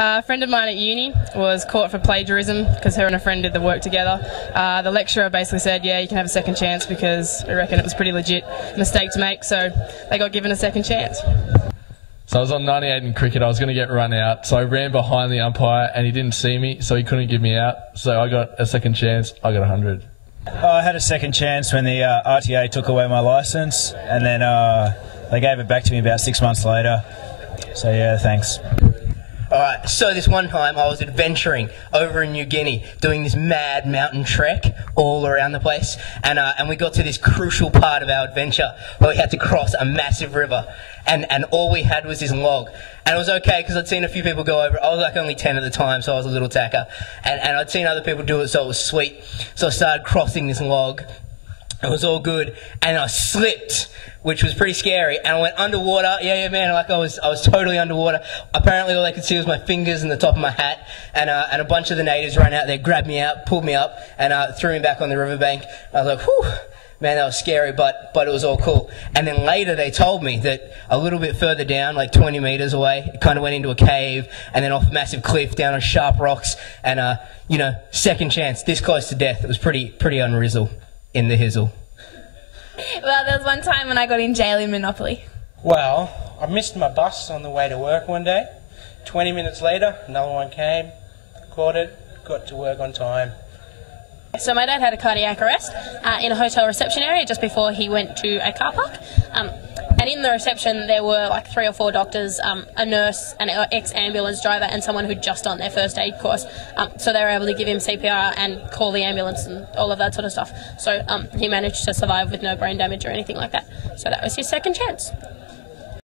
A friend of mine at uni was caught for plagiarism because her and a friend did the work together. The lecturer basically said, yeah, you can have a second chance because we reckon it was a pretty legit mistake to make, so they got given a second chance. So I was on 98 in cricket, I was going to get run out, so I ran behind the umpire and he didn't see me, so he couldn't give me out, so I got a second chance, I got 100. I had a second chance when the RTA took away my licence, and then they gave it back to me about 6 months later. So yeah, thanks. Alright, so this one time I was adventuring over in New Guinea, doing this mad mountain trek all around the place, and we got to this crucial part of our adventure where we had to cross a massive river, and all we had was this log. And it was okay because I'd seen a few people go over it. I was like only 10 at the time, so I was a little tacker, and I'd seen other people do it, so it was sweet. So I started crossing this log. It was all good, and I slipped, which was pretty scary, and I went underwater. Yeah, man, like I was totally underwater. Apparently all they could see was my fingers and the top of my hat, and a bunch of the natives ran out there, grabbed me out, pulled me up, and threw me back on the riverbank. I was like, whew, man, that was scary, but it was all cool. And then later they told me that a little bit further down, like 20 metres away, it kind of went into a cave, and then off a massive cliff down on sharp rocks, and you know, second chance, this close to death. It was pretty unrizzle. In the hizzle. Well, there was one time when I got in jail in Monopoly. Well, I missed my bus on the way to work one day. 20 minutes later, another one came, caught it, got to work on time. So my dad had a cardiac arrest in a hotel reception area just before he went to a car park. And in the reception there were like 3 or 4 doctors, a nurse, an ex-ambulance driver and someone who'd just done their first aid course. So they were able to give him CPR and call the ambulance and all of that sort of stuff. So he managed to survive with no brain damage or anything like that. So that was his second chance.